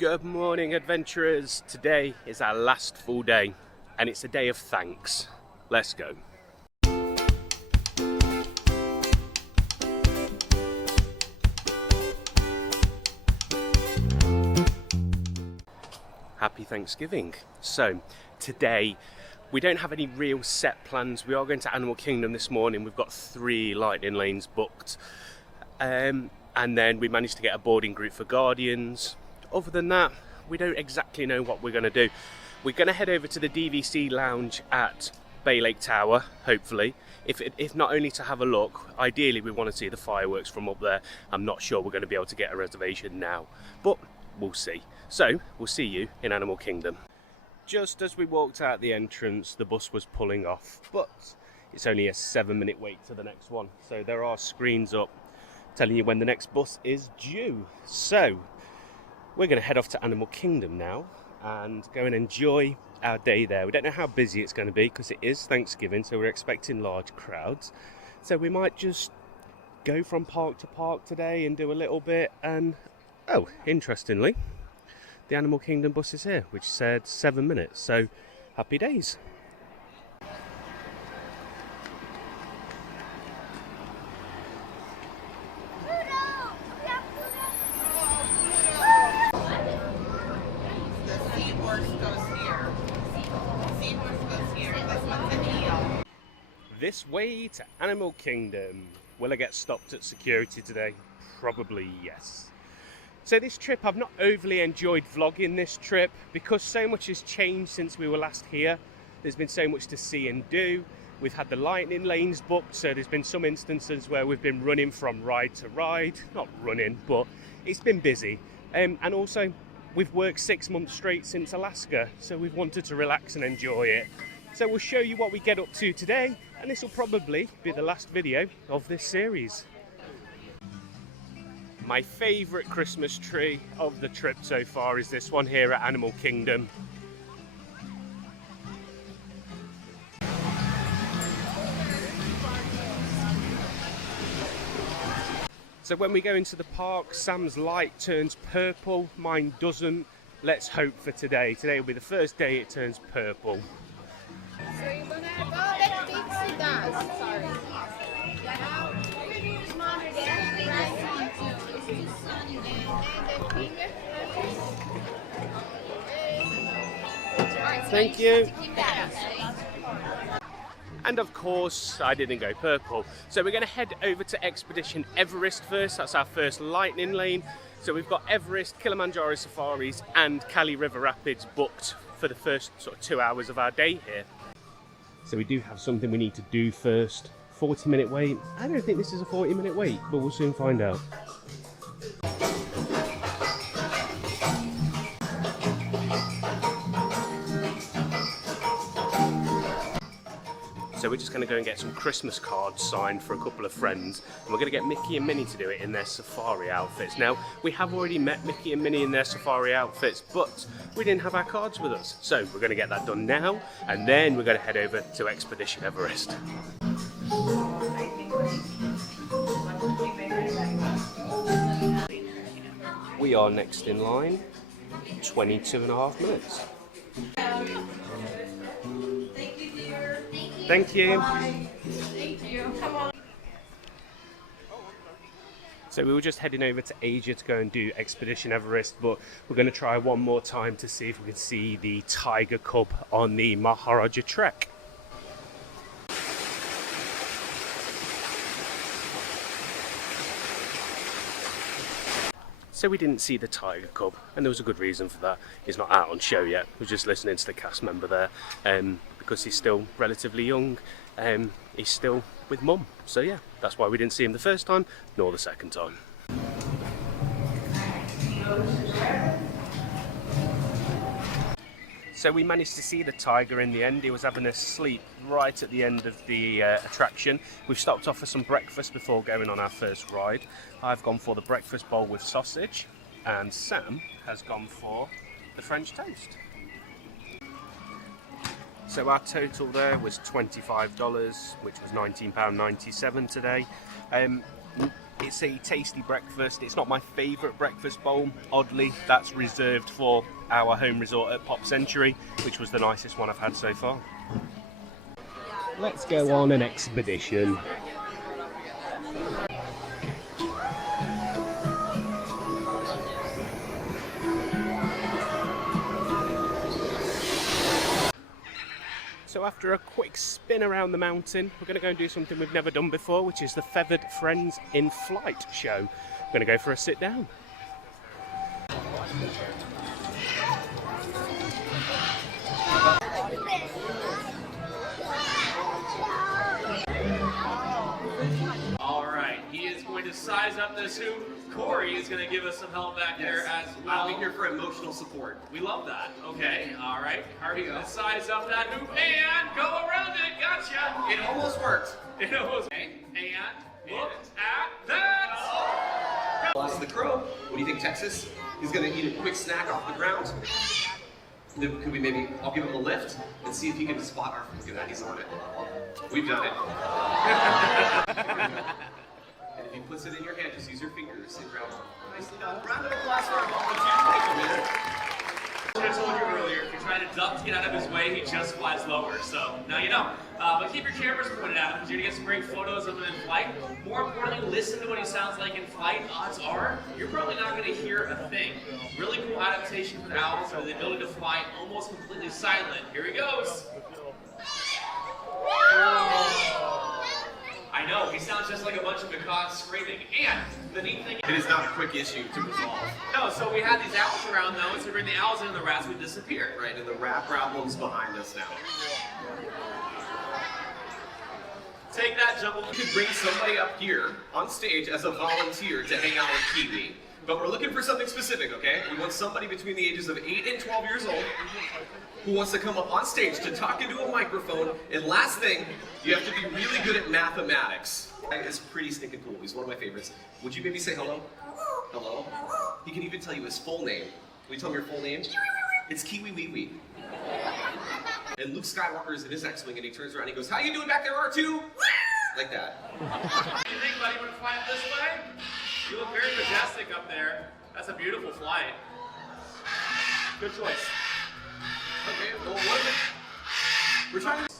Good morning, adventurers. Today is our last full day and it's a day of thanks. Let's go. Happy Thanksgiving. So today we don't have any real set plans. We are going to Animal Kingdom this morning. We've got 3 lightning lanes booked. And then we managed to get a boarding group for Guardians. Other than that, we don't exactly know what we're going to do. We're going to head over to the DVC lounge at Bay Lake Tower, hopefully. If not only to have a look, ideally we want to see the fireworks from up there. I'm not sure we're going to be able to get a reservation now, but we'll see. So, we'll see you in Animal Kingdom. Just as we walked out the entrance, the bus was pulling off, but it's only a 7-minute wait to the next one. So there are screens up telling you when the next bus is due. So, we're going to head off to Animal Kingdom now and go and enjoy our day there. We don't know how busy it's going to be because it is Thanksgiving, so we're expecting large crowds. So we might just go from park to park today and do a little bit. And, oh, interestingly, the Animal Kingdom bus is here, which said 7 minutes. So, happy days. This way to Animal Kingdom. Will I get stopped at security today? Probably yes. So this trip, I've not overly enjoyed vlogging this trip because so much has changed since we were last here. There's been so much to see and do. We've had the lightning lanes booked, so there's been some instances where we've been running from ride to ride. Not running, but it's been busy. And also, we've worked 6 months straight since Alaska, so we've wanted to relax and enjoy it. So we'll show you what we get up to today, and this will probably be the last video of this series. My favourite Christmas tree of the trip so far is this one here at Animal Kingdom. So when we go into the park, Sam's light turns purple, mine doesn't. Let's hope for today. Today will be the first day it turns purple. So you're gonna that Dixie does. Sorry. Thank you. And of course, I didn't go purple. So we're going to head over to Expedition Everest first. That's our first lightning lane. So we've got Everest, Kilimanjaro Safaris and Cali River Rapids booked for the first sort of 2 hours of our day here. So we do have something we need to do first. 40-minute wait. I don't think this is a 40-minute wait, but we'll soon find out. So we're just going to go and get some Christmas cards signed for a couple of friends. And we're going to get Mickey and Minnie to do it in their safari outfits. Now, we have already met Mickey and Minnie in their safari outfits, but we didn't have our cards with us. So we're going to get that done now, and then we're going to head over to Expedition Everest. We are next in line, 22.5 minutes. Thank you. Thank you. Come on. So we were just heading over to Asia to go and do Expedition Everest, but we're going to try one more time to see if we can see the tiger cub on the Maharaja Trek. So we didn't see the tiger cub, and there was a good reason for that. He's not out on show yet. We're just listening to the cast member there, because he's still relatively young. He's still with mum. So yeah, that's why we didn't see him the first time, nor the second time. So we managed to see the tiger in the end. He was having a sleep right at the end of the attraction. We've stopped off for some breakfast before going on our first ride. I've gone for the breakfast bowl with sausage, and Sam has gone for the French toast. So our total there was $25, which was £19.97 today. It's a tasty breakfast. It's not my favourite breakfast bowl. Oddly, that's reserved for our home resort at Pop Century, which was the nicest one I've had so far. Let's go on an expedition. So after a quick spin around the mountain, we're going to go and do something we've never done before, which is the Feathered Friends in Flight show. I'm going to go for a sit down. All right, he is going to size up this hoop. Corey is going to give us some help back there as well. I'll be here for emotional support. We love that. Okay, all right. Harvey's going to size up that hoop and go around it. Gotcha. It almost worked. It almost. Okay, and look at that. Lost the crow. What do you think, Texas? He's going to eat a quick snack off the ground. Then could we maybe, I'll give him a lift and see if he can spot our, look at that, he's on it. We've done it. And if he puts it in your hand, just use your fingers and grab it. Nicely done. Round of applause for our volunteer. As I told you earlier, if you're trying to duck to get out of his way, he just flies lower. So now you know. But keep your cameras pointed at him because you're going to get some great photos of him in flight. More importantly, listen to what he sounds like in flight. Odds are, you're probably not going to hear a thing. Really cool adaptation for owls are the ability to fly almost completely silent. Here he goes. I know, he sounds just like a bunch of macaws screaming. And the neat thing It is not a quick issue to resolve. no, so we had these owls around though, and so we bring the owls in and the rats would disappear. Right, and the rat problem's behind us now. Take that, Jumble. We could bring somebody up here on stage as a volunteer to hang out with Kiwi. But we're looking for something specific, okay? We want somebody between the ages of 8 and 12 years old who wants to come up on stage to talk into a microphone. And last thing, you have to be really good at mathematics. It's pretty stinking cool. He's one of my favorites. Would you maybe say hello? Hello? He can even tell you his full name. Will you tell me your full name? It's Kiwi Wee Wee. And Luke Skywalker is in his X-Wing and he turns around and he goes, "How you doing back there, R2? Like that. What do you think, buddy? Want to fly up this way? You look very majestic up there. That's a beautiful flight. Good choice. Okay, well, what is it? We're trying to...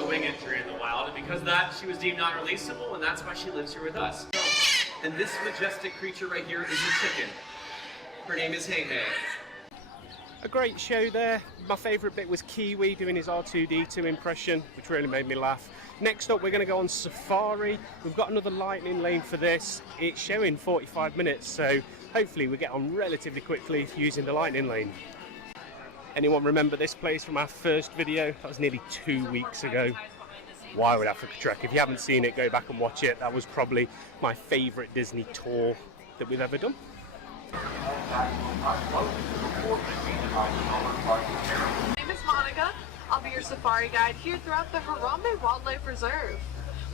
A wing entry in the wild, and because of that, she was deemed not releasable, and that's why she lives here with us. And this majestic creature right here is a chicken. Her name is Hey Hey. A great show there. My favourite bit was Kiwi doing his R2-D2 impression, which really made me laugh. Next up, we're going to go on safari. We've got another lightning lane for this. It's showing 45 minutes, so hopefully we get on relatively quickly using the lightning lane. Anyone remember this place from our first video? That was nearly 2 weeks ago. Wild Africa Trek. If you haven't seen it, go back and watch it. That was probably my favourite Disney tour that we've ever done. My name is Monica. I'll be your safari guide here throughout the Harambe Wildlife Reserve.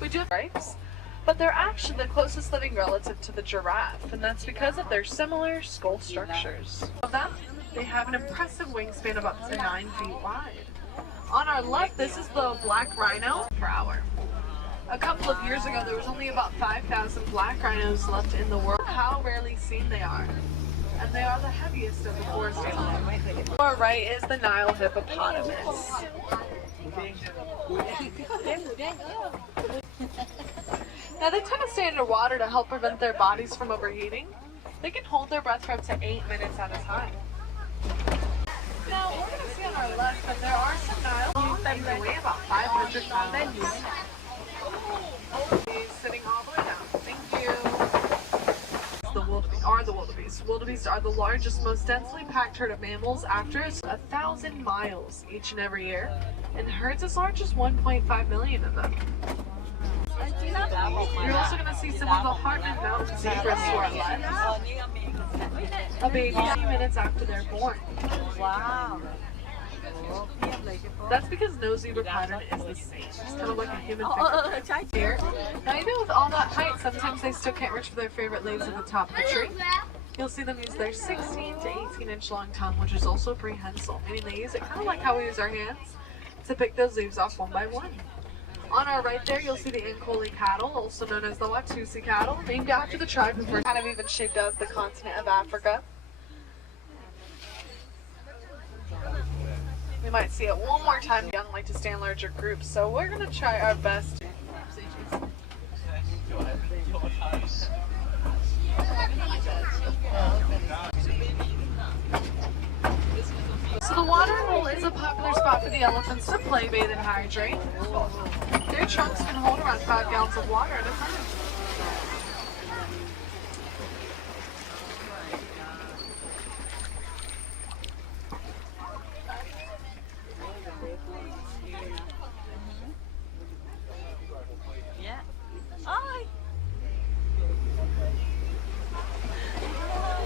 We do have stripes, but they're actually the closest living relative to the giraffe, and that's because of their similar skull structures. Of that, they have an impressive wingspan of up to 9 feet wide. On our left, this is the black rhino per hour. A couple of years ago, there was only about 5,000 black rhinos left in the world. How rarely seen they are. And they are the heaviest of the forest animals. To our right is the Nile hippopotamus. Now they tend to stay underwater to help prevent their bodies from overheating. They can hold their breath for up to 8 minutes at a time. Now we're going to see on our left that there are some Nile and they weigh about 500 pounds. He's sitting all the way down. Thank you. The wildebeest. Wildebeest are the largest, most densely packed herd of mammals after 1,000 miles each and every year, and herds as large as 1.5 million of them. You're also going to see some of the Hartman Mountain zebras to our left. A baby a few minutes after they're born. Wow. That's because no zebra pattern is the same. It's kind of like a human figure. Now even with all that height, sometimes they still can't reach for their favorite leaves at the top of the tree. You'll see them use their 16 to 18 inch long tongue, which is also prehensile, meaning they use it kind of like how we use our hands to pick those leaves off one by one. On our right there, you'll see the Ankole cattle, also known as the Watusi cattle, named after the tribe and were kind of even shaped as the continent of Africa. We might see it one more time. Young like to stay in larger groups, so we're going to try our best. So the water hole is a popular spot for the elephants to play, bathe, and hydrate. Their trunks can hold around 5 gallons of water at a time.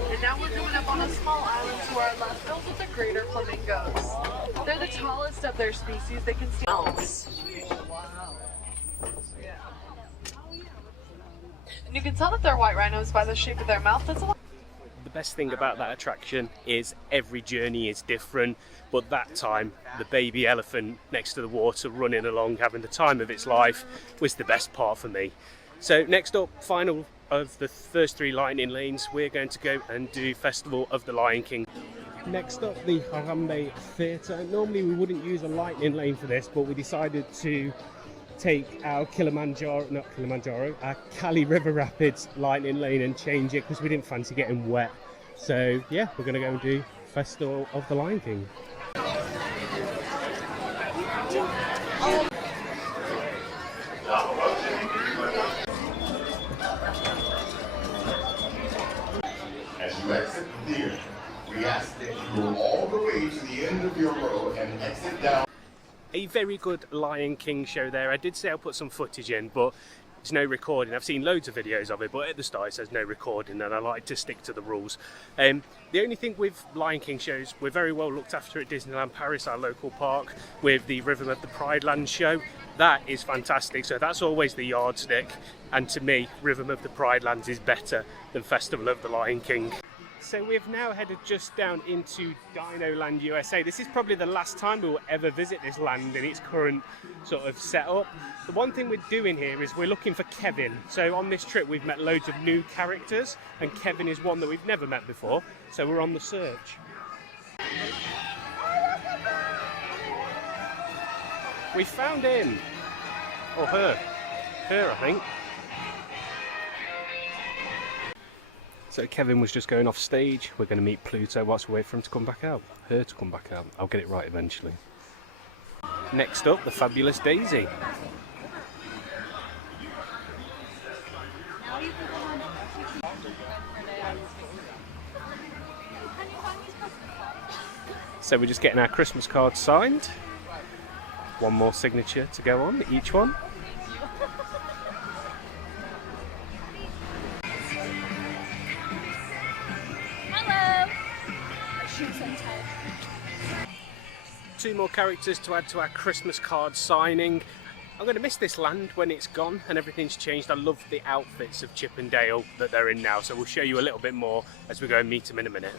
And now we're coming up on a small island to our left filled with the greater flamingos. They're the tallest of their species. They can stand. And you can tell that they're white rhinos by the shape of their mouth. That's a lot. The best thing about that attraction is every journey is different, but that time the baby elephant next to the water running along having the time of its life was the best part for me. So next up, final of the first 3 lightning lanes, we're going to go and do Festival of the Lion King. Next up, the Harambe Theatre. Normally we wouldn't use a lightning lane for this, but we decided to take our our Cali River Rapids lightning lane and change it because we didn't fancy getting wet. So yeah, we're going to go and do Festival of the Lion King. As you exit the theater, we ask that you go all the way to the end of your row and exit down. A very good Lion King show there. I did say I'll put some footage in, but it's no recording. I've seen loads of videos of it, but at the start it says no recording, and I like to stick to the rules. The only thing with Lion King shows, we're very well looked after at Disneyland Paris, our local park, with the Rhythm of the Pride Land show. That is fantastic, so that's always the yardstick, and to me, Rhythm of the Pride Lands is better than Festival of the Lion King. So we've now headed just down into Dino Land USA. This is probably the last time we will ever visit this land in its current sort of setup. The one thing we're doing here is we're looking for Kevin. So on this trip we've met loads of new characters, and Kevin is one that we've never met before, so we're on the search. We found him! Or her. Her, I think. So Kevin was just going off stage. We're going to meet Pluto whilst we wait for him to come back out. Her to come back out. I'll get it right eventually. Next up, the fabulous Daisy. So we're just getting our Christmas cards signed. One more signature to go on each one. Two more characters to add to our Christmas card signing. I'm going to miss this land when it's gone and everything's changed. I love the outfits of Chip and Dale that they're in now, so we'll show you a little bit more as we go and meet them in a minute.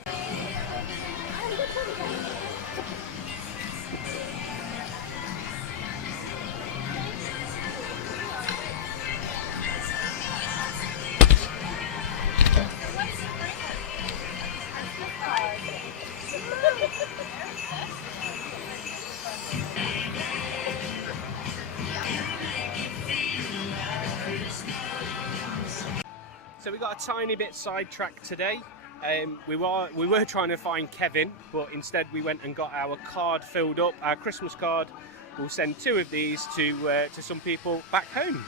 So we got a tiny bit sidetracked today. We were trying to find Kevin, but instead we went and got our card filled up, our Christmas card. We'll send 2 of these to some people back home.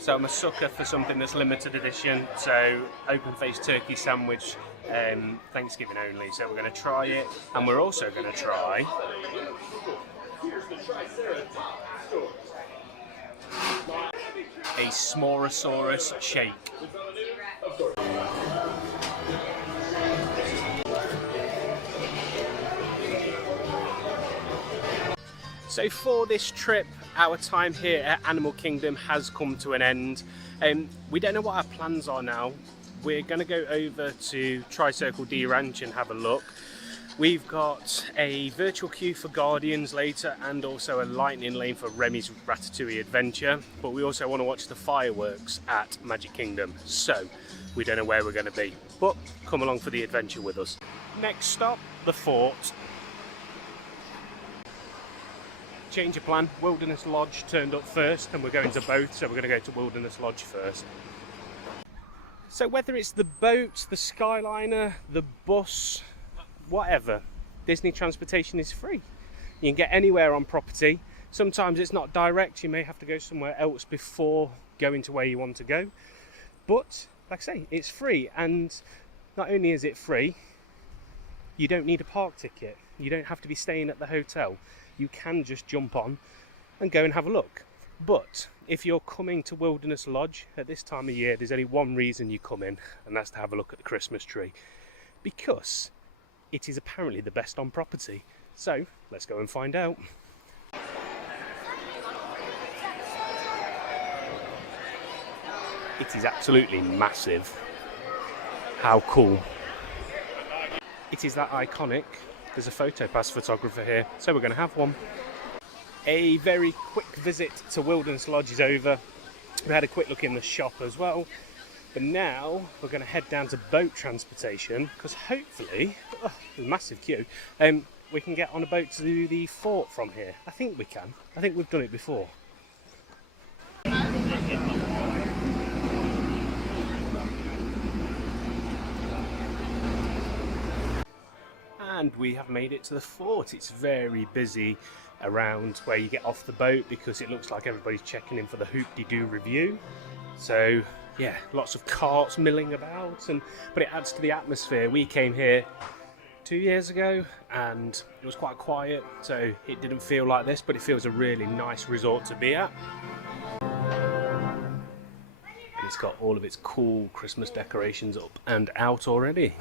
So I'm a sucker for something that's limited edition. So open-faced turkey sandwich, Thanksgiving only. So we're going to try it, and we're also going to try a S'moresaurus shake. So for this trip, our time here at Animal Kingdom has come to an end. We don't know what our plans are now. We're going to go over to Tri-Circle D Ranch and have a look. We've got a virtual queue for Guardians later and also a lightning lane for Remy's Ratatouille Adventure, but we also want to watch the fireworks at Magic Kingdom, so we don't know where we're going to be, but come along for the adventure with us. Next stop, the fort. Change of plan, Wilderness Lodge turned up first and we're going to both, so we're going to go to Wilderness Lodge first. So whether it's the boat, the Skyliner, the bus, whatever, Disney transportation is free. You can get anywhere on property. Sometimes it's not direct, you may have to go somewhere else before going to where you want to go. But, like I say, it's free, and not only is it free, you don't need a park ticket. You don't have to be staying at the hotel. You can just jump on and go and have a look. But if you're coming to Wilderness Lodge at this time of year, there's only one reason you come in, and that's to have a look at the Christmas tree. Because it is apparently the best on property. So, let's go and find out. It is absolutely massive. How cool. It is that iconic. There's a photo pass photographer here, so we're going to have one. A very quick visit to Wilderness Lodge is over. We had a quick look in the shop as well. But now we're going to head down to boat transportation because hopefully, there's a massive queue, we can get on a boat to the fort from here. I think we can. I think we've done it before. And we have made it to the fort. It's very busy around where you get off the boat because it looks like everybody's checking in for the Hoop-de-Doo review. So yeah, lots of carts milling about, but it adds to the atmosphere. We came here 2 years ago and it was quite quiet, so it didn't feel like this, but it feels a really nice resort to be at. And it's got all of its cool Christmas decorations up and out already.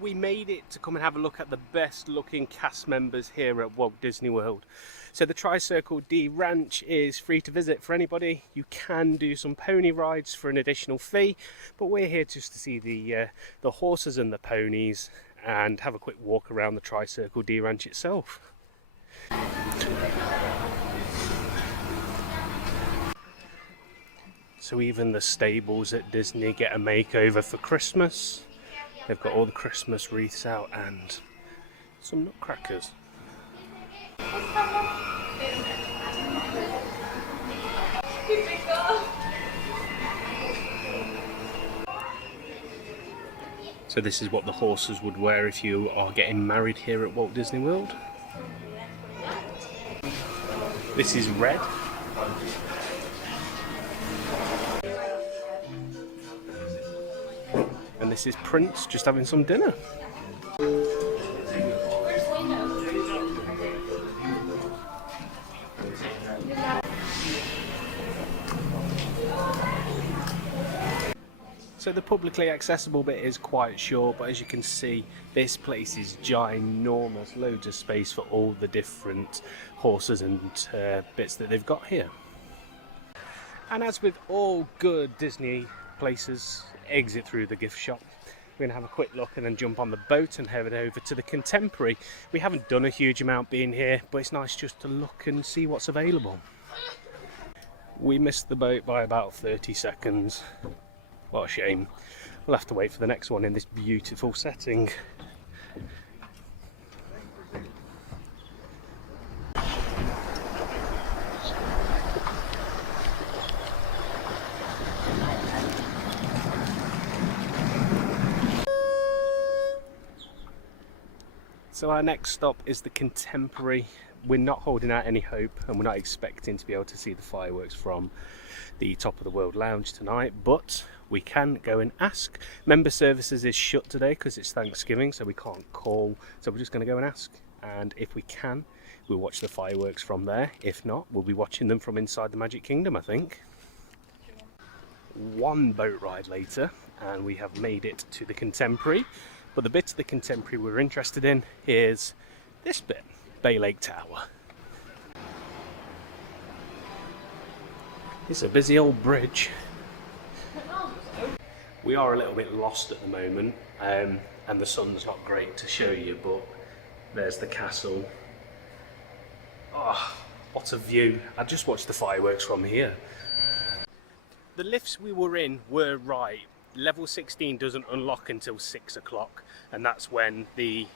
We made it to come and have a look at the best looking cast members here at Walt Disney World. So the Tri-Circle D Ranch is free to visit for anybody. You can do some pony rides for an additional fee, but we're here just to see the horses and the ponies and have a quick walk around the Tri-Circle D Ranch itself. So even the stables at Disney get a makeover for Christmas. They've got all the Christmas wreaths out and some nutcrackers. So this is what the horses would wear if you are getting married here at Walt Disney World. This is red. And this is Prince just having some dinner. So the publicly accessible bit is quite short, but as you can see, this place is ginormous. Loads of space for all the different horses and bits that they've got here. And as with all good Disney places, exit through the gift shop. We're going to have a quick look and then jump on the boat and head over to the Contemporary. We haven't done a huge amount being here, but it's nice just to look and see what's available. We missed the boat by about 30 seconds. What a shame. We'll have to wait for the next one in this beautiful setting. So our next stop is the Contemporary. We're not holding out any hope and we're not expecting to be able to see the fireworks from the Top of the World Lounge tonight, but we can go and ask. Member services is shut today because it's Thanksgiving, so we can't call, so we're just going to go and ask, and if we can, we'll watch the fireworks from there. If not, we'll be watching them from inside the Magic Kingdom, I think. One boat ride later and we have made it to the Contemporary, but the bit of the Contemporary we're interested in is this bit, Bay Lake Tower. It's a busy old bridge. We are a little bit lost at the moment, and the sun's not great to show you, but there's the castle. Oh, what a view. I just watched the fireworks from here. The lifts we were in were right. Level 16 doesn't unlock until 6 o'clock, and that's when the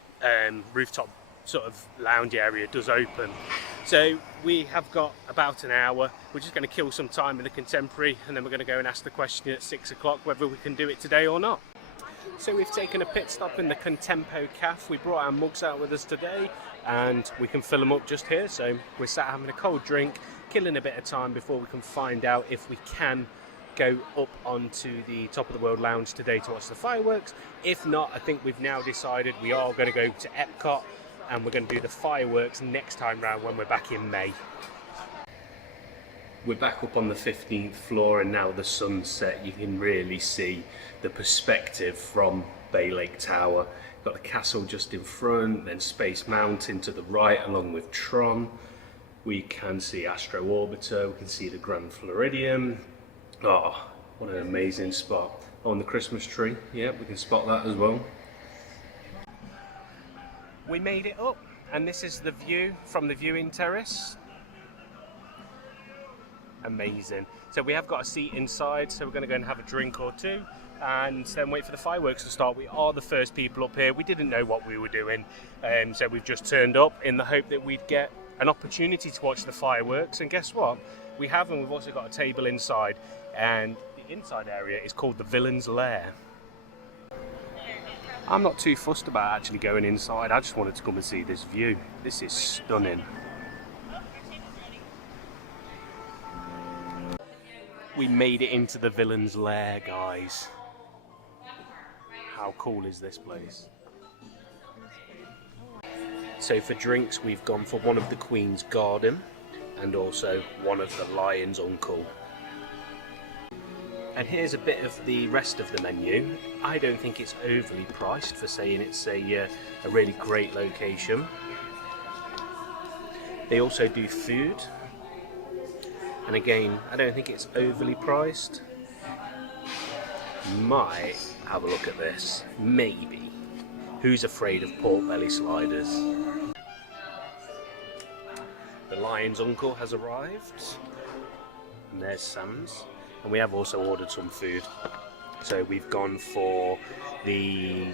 rooftop sort of lounge area does open. So we have got about an hour. We're just going to kill some time in the Contemporary, and then we're going to go and ask the question at 6 o'clock whether we can do it today or not. So we've taken a pit stop in the Contempo Cafe. We brought our mugs out with us today, and we can fill them up just here. So we're sat having a cold drink, killing a bit of time before we can find out if we can go up onto the Top of the World Lounge today to watch the fireworks. If not, I think we've now decided we are going to go to Epcot, and we're going to do the fireworks next time round when we're back in May. We're back up on the 15th floor, and now the sun's set. You can really see the perspective from Bay Lake Tower. Got the castle just in front, then Space Mountain to the right along with Tron. We can see Astro Orbiter, we can see the Grand Floridian. Oh, what an amazing spot. On the Christmas tree, yeah, we can spot that as well. We made it up, and this is the view from the viewing terrace. Amazing. So we have got a seat inside, so we're going to go and have a drink or two and then wait for the fireworks to start. We are the first people up here. We didn't know what we were doing, so we've just turned up in the hope that we'd get an opportunity to watch the fireworks, and guess what? We have, and we've also got a table inside, and the inside area is called the Villain's Lair. I'm not too fussed about actually going inside. I just wanted to come and see this view. This is stunning. We made it into the Villain's Lair, guys. How cool is this place? So for drinks, we've gone for one of the Queen's Garden and also one of the Lion's Uncle. And here's a bit of the rest of the menu. I don't think it's overly priced for saying it's a really great location. They also do food. And again, I don't think it's overly priced. Might have a look at this. Maybe. Who's afraid of pork belly sliders? The Lion's Uncle has arrived. And there's Sam's. And we have also ordered some food. So we've gone for the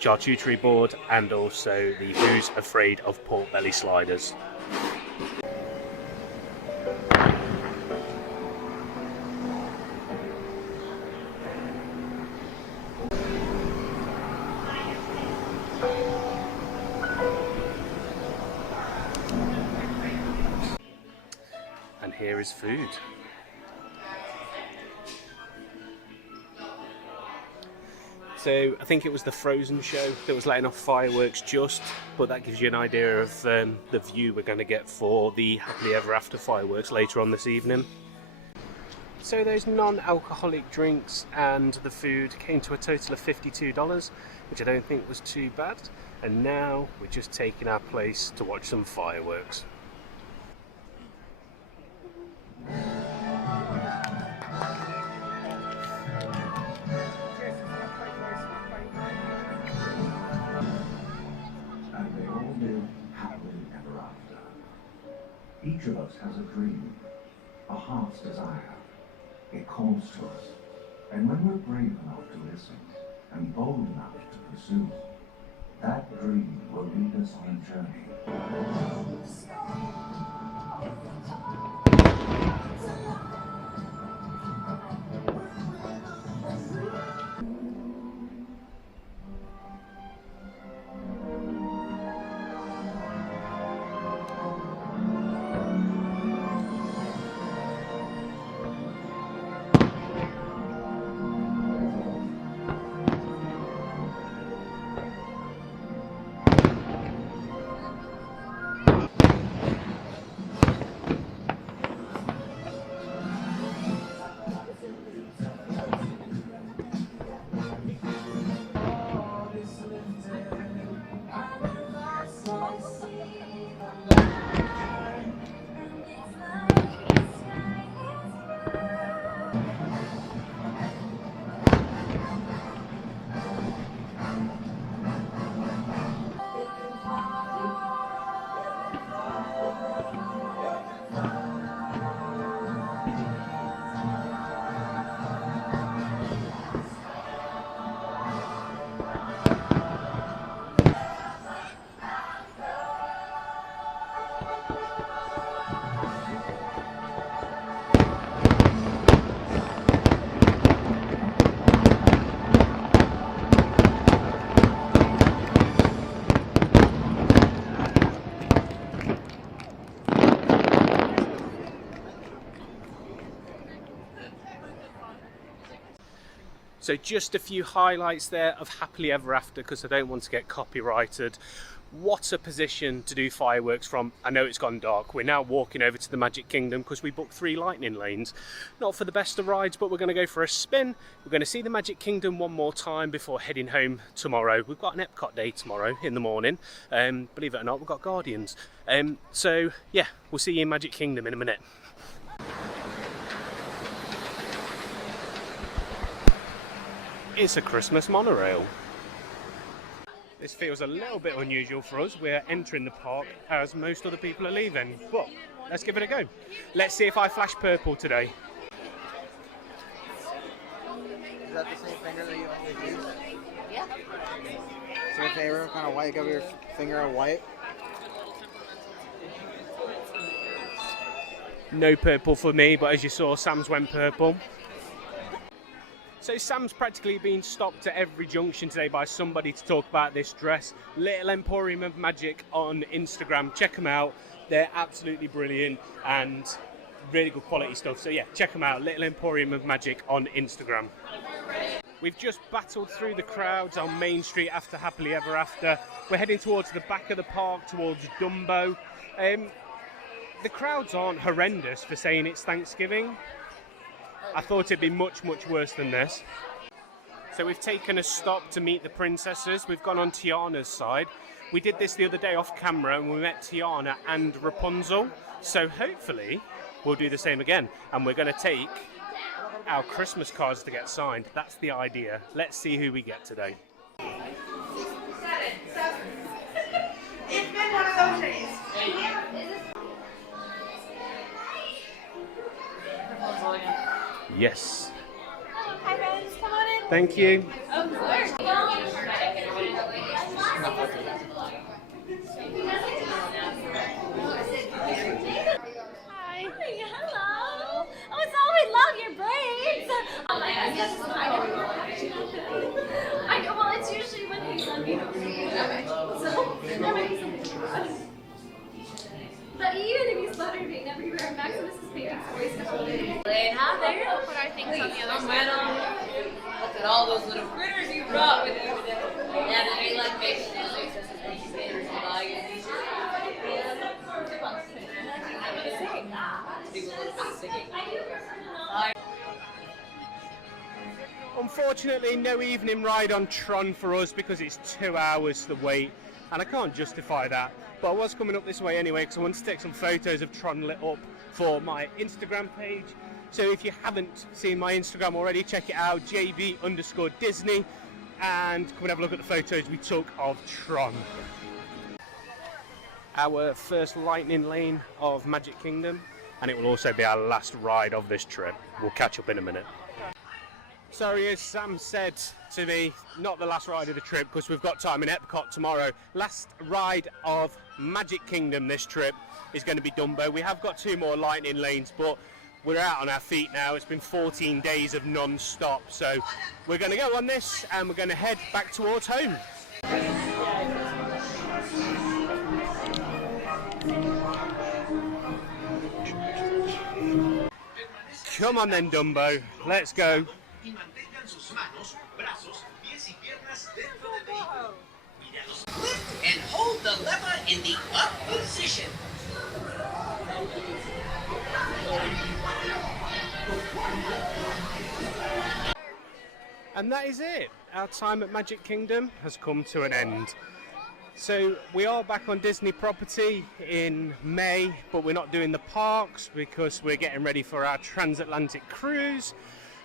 charcuterie board and also the Who's Afraid of Pork Belly sliders. And here is food. So I think it was the Frozen show that was letting off fireworks just, but that gives you an idea of the view we're going to get for the Happily Ever After fireworks later on this evening. So those non-alcoholic drinks and the food came to a total of $52, which I don't think was too bad. And now we're just taking our place to watch some fireworks. Each of us has a dream, a heart's desire. It calls to us, and when we're brave enough to listen and bold enough to pursue, that dream will lead us on a journey. So just a few highlights there of Happily Ever After, because I don't want to get copyrighted. What a position to do fireworks from. I know it's gone dark. We're now walking over to the Magic Kingdom because we booked 3 lightning lanes. Not for the best of rides, but we're going to go for a spin. We're going to see the Magic Kingdom one more time before heading home tomorrow. We've got an Epcot day tomorrow in the morning. Believe it or not, we've got Guardians. So yeah, we'll see you in Magic Kingdom in a minute. It's a Christmas monorail. This feels a little bit unusual for us. We're entering the park as most other people are leaving, but let's give it a go. Let's see if I flash purple today. Is that the same finger that you always use? Yeah. Same favorite kind of white. Cover your finger on white. No purple for me, but as you saw, Sam's went purple. So Sam's practically been stopped at every junction today by somebody to talk about this dress. Little Emporium of Magic on Instagram. Check them out. They're absolutely brilliant and really good quality stuff. So yeah, check them out. Little Emporium of Magic on Instagram. We've just battled through the crowds on Main Street after Happily Ever After. We're heading towards the back of the park, towards Dumbo. The crowds aren't horrendous for saying it's Thanksgiving. I thought it'd be much, much worse than this. So we've taken a stop to meet the princesses. We've gone on Tiana's side. We did this the other day off camera and we met Tiana and Rapunzel. So hopefully we'll do the same again. And we're going to take our Christmas cards to get signed. That's the idea. Let's see who we get today. It's been one of those days. Yes. Hi friends, come on in. Thank you. Of course. Hi. Hello. Oh, so we love your braids. Oh my gosh. I know. Well, it's usually when he's on me. So that might be something for us. But even if he's butterbean everywhere, Maximus is painting voice to hold it. How there? We'll put our things on the other side. Look at all those little critters you brought with you today. Yeah, they like making these Unfortunately, no evening ride on Tron for us because it's 2 hours to wait, and I can't justify that. But I was coming up this way anyway because I wanted to take some photos of Tron lit up for my Instagram page. So if you haven't seen my Instagram already, check it out, JB_Disney, and come and have a look at the photos we took of Tron. Our first lightning lane of Magic Kingdom, and it will also be our last ride of this trip. We'll catch up in a minute. Sorry, as Sam said to me, not the last ride of the trip because we've got time in Epcot tomorrow. Last ride of Magic Kingdom this trip is going to be Dumbo. We have got 2 more lightning lanes, but we're out on our feet now. It's been 14 days of non-stop, so we're going to go on this and we're going to head back towards home. Come on then, Dumbo, let's go. And hold the lever in the up position. And that is it. Our time at Magic Kingdom has come to an end. So we are back on Disney property in May, but we're not doing the parks because we're getting ready for our transatlantic cruise.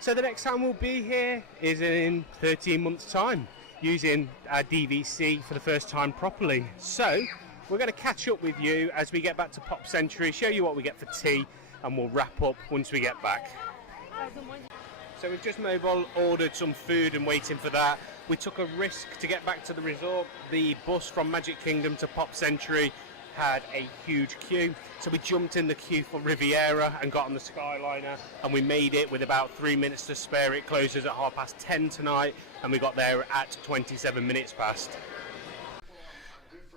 So the next time we'll be here is in 13 months' time, using our DVC for the first time properly. So we're going to catch up with you as we get back to Pop Century, show you what we get for tea, and we'll wrap up once we get back. So we've just mobile ordered some food and waiting for that. We took a risk to get back to the resort. The bus from Magic Kingdom to Pop Century had a huge queue, so we jumped in the queue for Riviera and got on the Skyliner, and we made it with about 3 minutes to spare. It closes at 10:30 tonight, and we got there at 27 minutes past.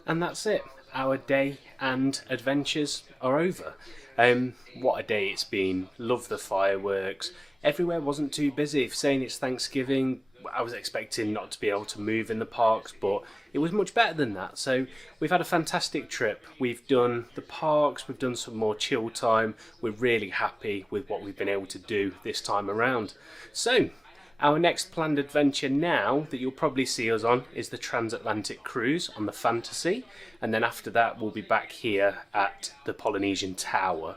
And that's it. Our day and adventures are over. What a day it's been. Love the fireworks. everywhere wasn't too busy. Saying it's Thanksgiving, I was expecting not to be able to move in the parks, but it was much better than that. So we've had a fantastic trip. We've done the parks, we've done some more chill time. We're really happy with what we've been able to do this time around. So our next planned adventure now that you'll probably see us on is the transatlantic cruise on the Fantasy, and then after that we'll be back here at the Polynesian Tower.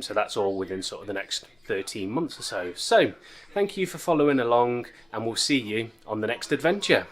So that's all within sort of the next 13 months or so. So thank you for following along, and we'll see you on the next adventure.